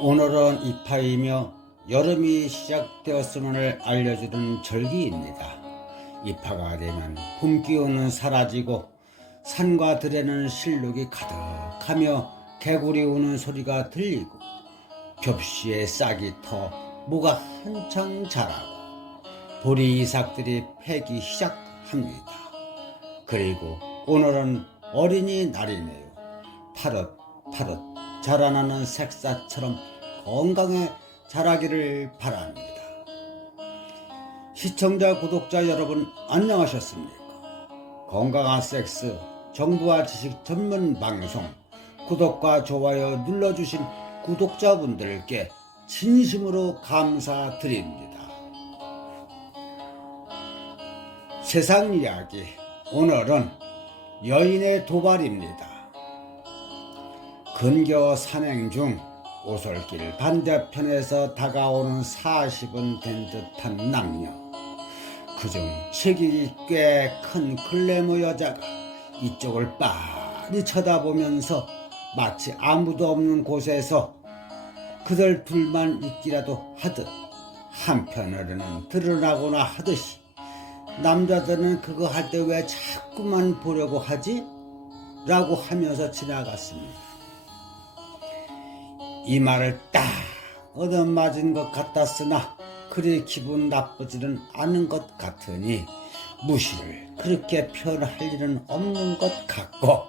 오늘은 입하이며 여름이 시작되었음을 알려주는 절기입니다. 입하가 되면 봄 기운은 사라지고 산과 들에는 실록이 가득하며 개구리 우는 소리가 들리고 겹시에 싹이 터 모가 한창 자라고 보리 이삭들이 패기 시작합니다. 그리고 오늘은 어린이날이네요. 파릇파릇 자라나는 색사처럼 건강에 자라기를 바랍니다. 시청자, 구독자 여러분 안녕하셨습니까? 건강한 섹스, 정보와 지식 전문 방송 구독과 좋아요 눌러주신 구독자분들께 진심으로 감사드립니다. 세상 이야기, 오늘은 여인의 도발입니다. 근교 산행 중 오솔길 반대편에서 다가오는 40은 된 듯한 남녀. 그중 체격이 꽤 큰 글래머 여자가 이쪽을 빤히 쳐다보면서 마치 아무도 없는 곳에서 그들 둘만 있기라도 하듯 한편으로는 드러나거나 하듯이 남자들은 그거 할 때 왜 자꾸만 보려고 하지? 라고 하면서 지나갔습니다. 이 말을 딱 얻어맞은 것 같았으나 그리 기분 나쁘지는 않은 것 같으니 무시를 그렇게 표현할 일은 없는 것 같고,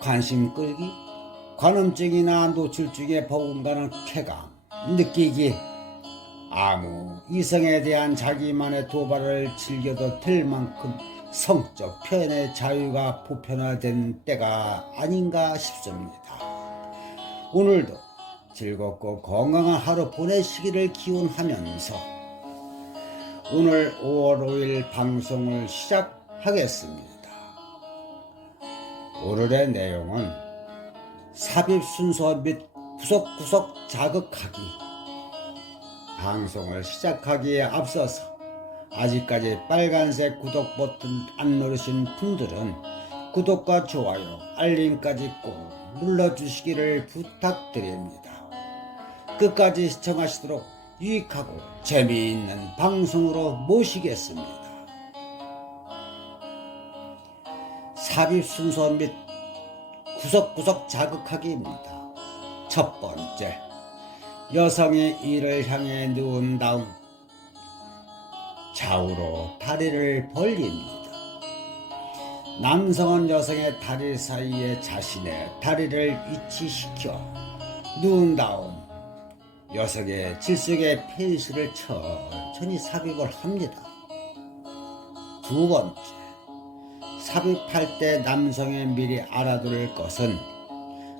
관심 끌기, 관음증이나 노출증에 버금가는 쾌감 느끼기, 아무 이성에 대한 자기만의 도발을 즐겨도 될 만큼 성적 표현의 자유가 보편화된 때가 아닌가 싶습니다. 오늘도 즐겁고 건강한 하루 보내시기를 기원하면서 오늘 5월 5일 방송을 시작하겠습니다. 오늘의 내용은 삽입 순서 및 구석구석 자극하기. 방송을 시작하기에 앞서서 아직까지 빨간색 구독 버튼 안 누르신 분들은 구독과 좋아요, 알림까지 꼭 눌러주시기를 부탁드립니다. 끝까지 시청하시도록 유익하고 재미있는 방송으로 모시겠습니다. 삽입 순서 및 구석구석 자극하기입니다. 첫 번째, 여성의 이를 향해 누운 다음 좌우로 다리를 벌립니다. 남성은 여성의 다리 사이에 자신의 다리를 위치시켜 누운 다음 여성의 질속의 페이스를 천천히 삽입을 합니다. 두 번째, 삽입할 때 남성이 미리 알아둘 것은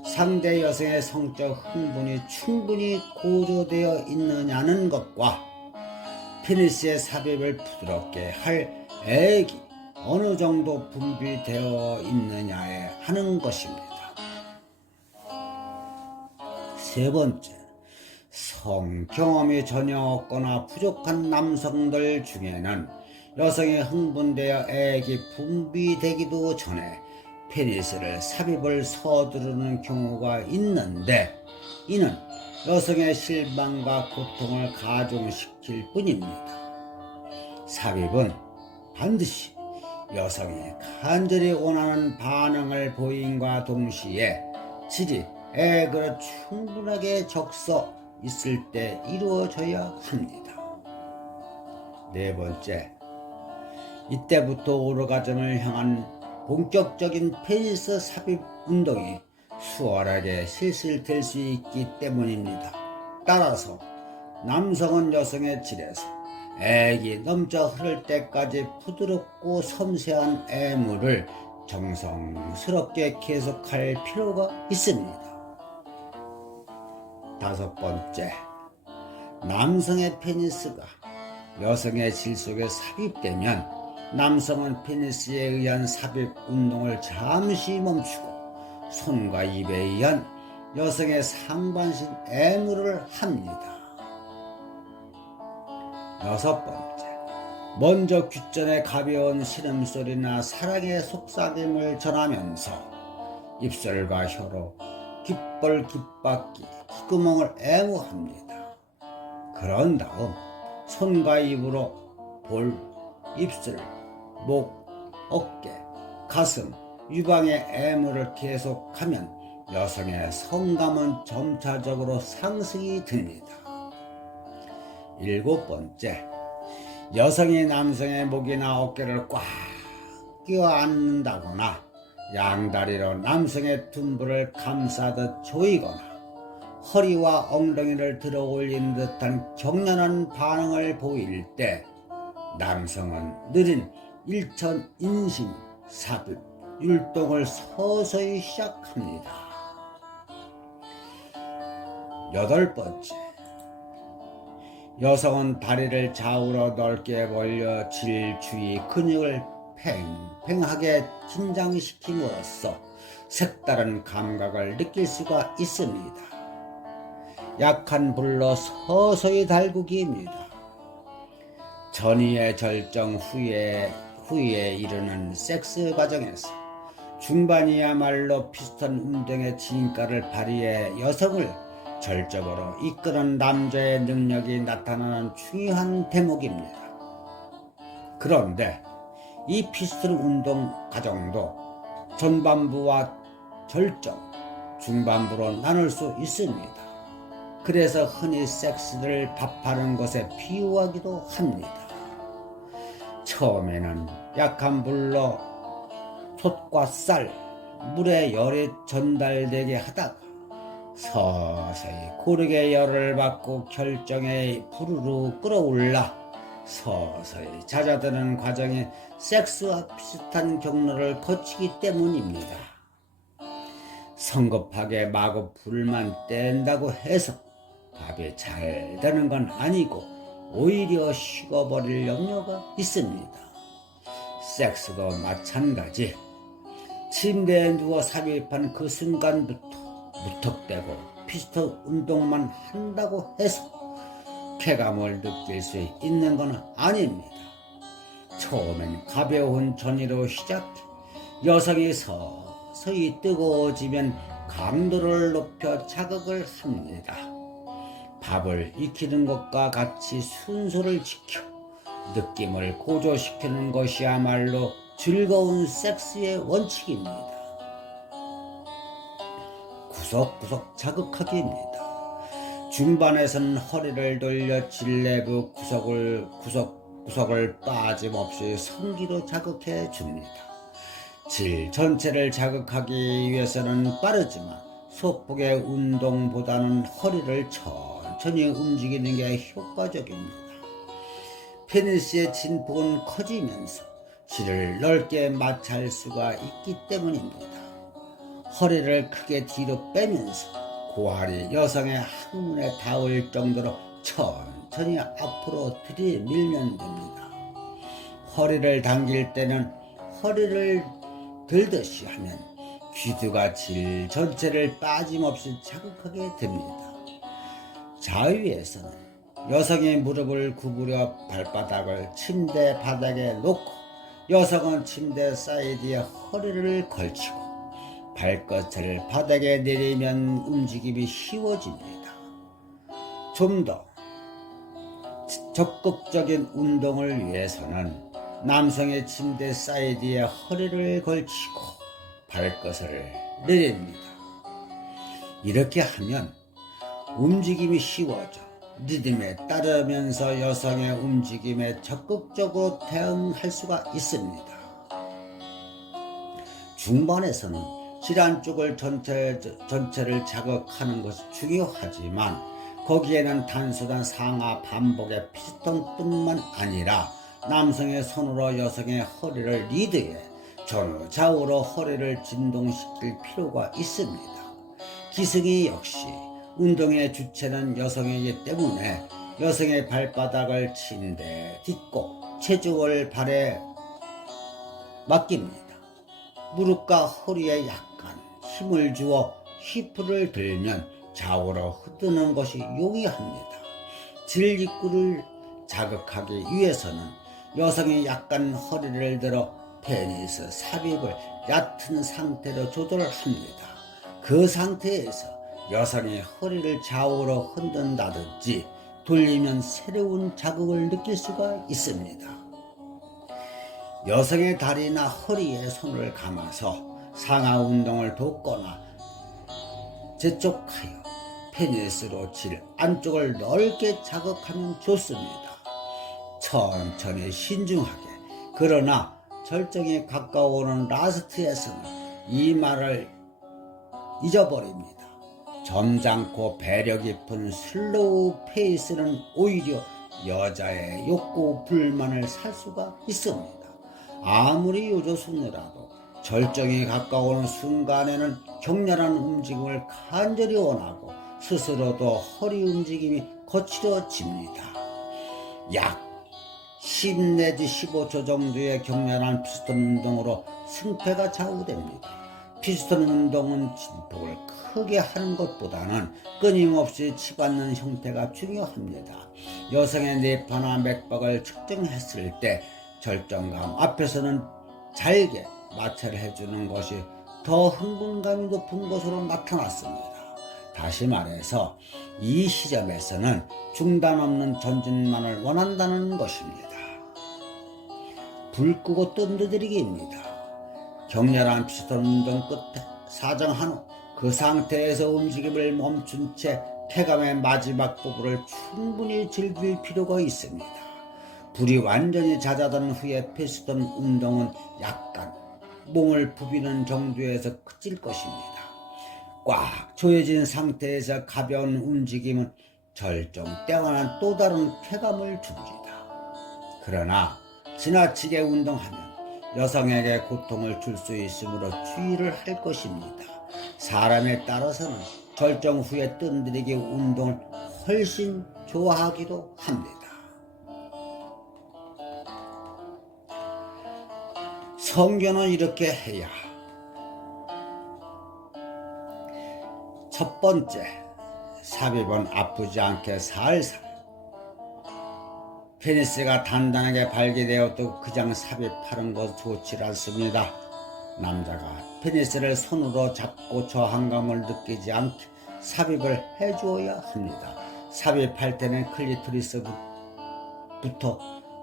상대 여성의 성적 흥분이 충분히 고조되어 있느냐는 것과 페니스의 삽입을 부드럽게 할 액이 어느 정도 분비되어 있느냐에 하는 것입니다. 세 번째, 성 경험이 전혀 없거나 부족한 남성들 중에는 여성이 흥분되어 액이 분비되기도 전에 페니스를 삽입을 서두르는 경우가 있는데, 이는 여성의 실망과 고통을 가중시킬 뿐입니다. 삽입은 반드시 여성이 간절히 원하는 반응을 보임과 동시에 질이 액을 충분하게 적서 있을 때 이루어져야 합니다. 네 번째, 이때부터 오르가즘을 향한 본격적인 페니스 삽입 운동이 수월하게 실시될 수 있기 때문입니다. 따라서 남성은 여성의 질에서 액이 넘쳐 흐를 때까지 부드럽고 섬세한 애무를 정성스럽게 계속할 필요가 있습니다. 다섯 번째, 남성의 페니스가 여성의 질 속에 삽입되면 남성은 페니스에 의한 삽입 운동을 잠시 멈추고 손과 입에 의한 여성의 상반신 애무를 합니다. 여섯 번째, 먼저 귓전에 가벼운 신음소리나 사랑의 속삭임을 전하면서 입술과 혀로 귓벌 귓바퀴 콧구멍을 애무합니다. 그런 다음 손과 입으로 볼, 입술, 목, 어깨, 가슴, 유방의 애무를 계속하면 여성의 성감은 점차적으로 상승이 됩니다. 7번째, 여성이 남성의 목이나 어깨를 꽉 껴안는다거나 양다리로 남성의 둔부를 감싸듯 조이거나 허리와 엉덩이를 들어 올린 듯한 격렬한 반응을 보일 때 남성은 느린 일천인심 삽입 율동을 서서히 시작합니다. 8번째, 여성은 다리를 좌우로 넓게 벌려 질주위 근육을 팽팽하게 긴장시킴으로써 색다른 감각을 느낄 수가 있습니다. 약한 불로 서서히 달구기입니다. 전이의 절정 후에 이르는 섹스 과정에서 중반이야말로 피스톤 운동의 진가를 발휘해 여성을 절정으로 이끄는 남자의 능력이 나타나는 중요한 대목입니다. 그런데 이 피스톤 운동 과정도 전반부와 절정, 중반부로 나눌 수 있습니다. 그래서 흔히 섹스를 밥하는 것에 비유하기도 합니다. 처음에는 약한 불로 솥과 쌀, 물에 열이 전달되게 하다가 서서히 고르게 열을 받고 결정에 부르르 끌어올라 서서히 잦아드는 과정이 섹스와 비슷한 경로를 거치기 때문입니다. 성급하게 마구 불만 뗀다고 해서 밥이 잘 되는 건 아니고 오히려 식어버릴 염려가 있습니다. 섹스도 마찬가지. 침대에 누워 삽입한 그 순간부터 무턱대고 피스톤 운동만 한다고 해서 쾌감을 느낄 수 있는 건 아닙니다. 처음엔 가벼운 전이로 시작해 여성이 서서히 뜨거워지면 강도를 높여 자극을 합니다. 밥을 익히는 것과 같이 순서를 지켜 느낌을 고조시키는 것이야말로 즐거운 섹스의 원칙입니다. 구석구석 자극하기입니다. 중반에서는 허리를 돌려 질내부 구석구석을 빠짐없이 성기로 자극해 줍니다. 질 전체를 자극하기 위해서는 빠르지만 소폭의 운동보다는 허리를 천천히 움직이는 게 효과적입니다. 페니스의 진폭은 커지면서 질을 넓게 마찰 수가 있기 때문입니다. 허리를 크게 뒤로 빼면서 고환이 여성의 항문에 닿을 정도로 천천히 앞으로 들이밀면 됩니다. 허리를 당길 때는 허리를 들듯이 하면 귀두가 질 전체를 빠짐없이 자극하게 됩니다. 자위에서는 여성이 무릎을 구부려 발바닥을 침대 바닥에 놓고 여성은 침대 사이드에 허리를 걸치고 발끝을 바닥에 내리면 움직임이 쉬워집니다. 좀 더 적극적인 운동을 위해서는 남성의 침대 사이드에 허리를 걸치고 발끝을 내립니다. 이렇게 하면 움직임이 쉬워져 리듬에 따르면서 여성의 움직임에 적극적으로 대응할 수가 있습니다. 중반에서는 질환 쪽을 전체를 자극하는 것이 중요하지만 거기에는 단순한 상하 반복의 피스톤뿐만 아니라 남성의 손으로 여성의 허리를 리드해 전후 좌우로 허리를 진동시킬 필요가 있습니다. 기승이 역시 운동의 주체는 여성이기 때문에 여성의 발바닥을 침대에 딛고 체중을 발에 맡깁니다. 무릎과 허리에 약간 힘을 주어 히프를 들면 좌우로 흩뜨는 것이 용이합니다. 질 입구를 자극하기 위해서는 여성이 약간 허리를 들어 페니스 삽입을 얕은 상태로 조절을 합니다. 그 상태에서 여성이 허리를 좌우로 흔든다든지 돌리면 새로운 자극을 느낄 수가 있습니다. 여성의 다리나 허리에 손을 감아서 상하 운동을 돕거나 재촉하여 페니스로 질 안쪽을 넓게 자극하면 좋습니다. 천천히 신중하게, 그러나 절정에 가까워오는 라스트에서는 이 말을 잊어버립니다. 점잖고 배려 깊은 슬로우 페이스는 오히려 여자의 욕구 불만을 살 수가 있습니다. 아무리 요조순이라도 절정에 가까우는 순간에는 격렬한 움직임을 간절히 원하고 스스로도 허리 움직임이 거칠어집니다. 약 10 내지 15초 정도의 격렬한 피스톤 운동으로 승패가 좌우됩니다. 피스톤 운동은 진폭을 크게 하는 것보다는 끊임없이 치받는 형태가 중요합니다. 여성의 뇌파나 맥박을 측정했을 때 절정감 앞에서는 잘게 마찰을 해주는 것이 더 흥분감이 높은 것으로 나타났습니다. 다시 말해서 이 시점에서는 중단 없는 전진만을 원한다는 것입니다. 불 끄고 뜸들이기입니다. 격렬한 피스톤 운동 끝에 사정한 후 그 상태에서 움직임을 멈춘 채 쾌감의 마지막 부분을 충분히 즐길 필요가 있습니다. 불이 완전히 잦아든 후에 피스톤 운동은 약간 몸을 부비는 정도에서 그칠 것입니다. 꽉 조여진 상태에서 가벼운 움직임은 절정 때와는 또 다른 쾌감을 줍니다. 그러나 지나치게 운동하면 여성에게 고통을 줄 수 있으므로 주의를 할 것입니다. 사람에 따라서는 절정 후에 뜸들이기 운동을 훨씬 좋아하기도 합니다. 성견은 이렇게 해야. 첫 번째, 삽입은 아프지 않게 살살. 페니스가 단단하게 발기되어도 그냥 삽입하는 것 좋지 않습니다. 남자가 페니스를 손으로 잡고 저항감을 느끼지 않게 삽입을 해주어야 합니다. 삽입할 때는 클리토리스부터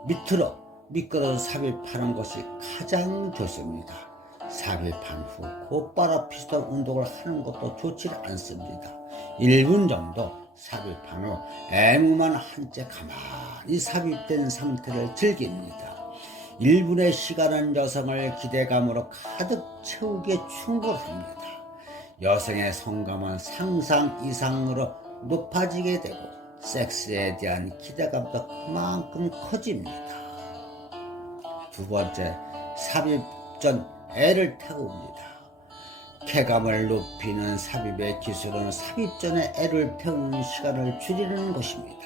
밑으로 미끄러져 삽입하는 것이 가장 좋습니다. 삽입한 후 곧바로 피스톤 운동을 하는 것도 좋지 않습니다. 1분 정도 삽입한 후 애무만 한 채 가만히 삽입된 상태를 즐깁니다. 1분의 시간은 여성을 기대감으로 가득 채우기에 충분합니다. 여성의 성감은 상상 이상으로 높아지게 되고 섹스에 대한 기대감도 그만큼 커집니다. 두 번째, 삽입 전 애를 태웁니다. 쾌감을 높이는 삽입의 기술은 삽입 전에 애를 태우는 시간을 줄이는 것입니다.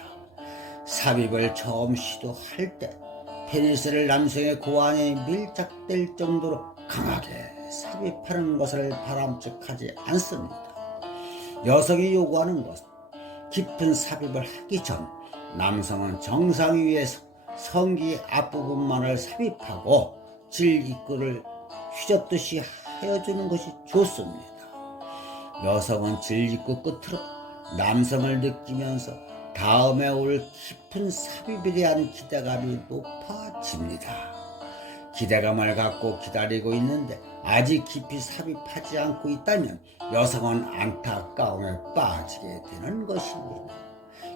삽입을 처음 시도할 때 페니스를 남성의 고환에 밀착될 정도로 강하게 삽입하는 것을 바람직하지 않습니다. 여성이 요구하는 것은 깊은 삽입을 하기 전 남성은 정상 위에서 성기 앞부분만을 삽입하고 질 입구를 휘젓듯이 하여주는 것이 좋습니다. 여성은 질 입구 끝으로 남성을 느끼면서 다음에 올 깊은 삽입에 대한 기대감이 높아집니다. 기대감을 갖고 기다리고 있는데 아직 깊이 삽입하지 않고 있다면 여성은 안타까움에 빠지게 되는 것입니다.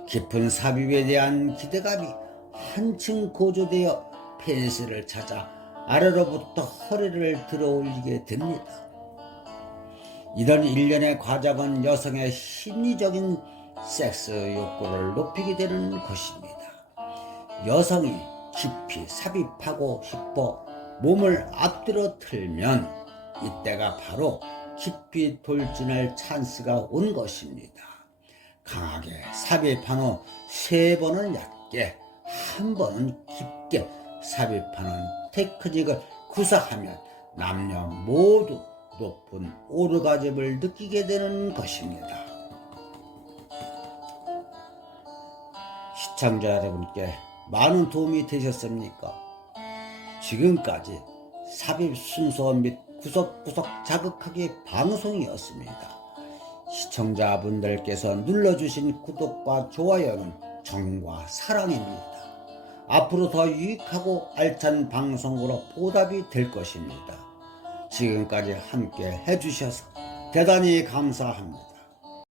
깊은 삽입에 대한 기대감이 한층 고조되어 페니스를 찾아 아래로부터 허리를 들어올리게 됩니다. 이런 일련의 과정은 여성의 심리적인 섹스 욕구를 높이게 되는 것입니다. 여성이 깊이 삽입하고 싶어 몸을 앞뒤로 틀면 이때가 바로 깊이 돌진할 찬스가 온 것입니다. 강하게 삽입한 후 3번은 얕게, 1번은 깊게 삽입하는 테크닉을 구사하면 남녀 모두 높은 오르가즘을 느끼게 되는 것입니다. 시청자 여러분께 많은 도움이 되셨습니까? 지금까지 삽입 순서 및 구석구석 자극하기 방송이었습니다. 시청자분들께서 눌러주신 구독과 좋아요는 정과 사랑입니다. 앞으로 더 유익하고 알찬 방송으로 보답이 될 것입니다. 지금까지 함께 해주셔서 대단히 감사합니다.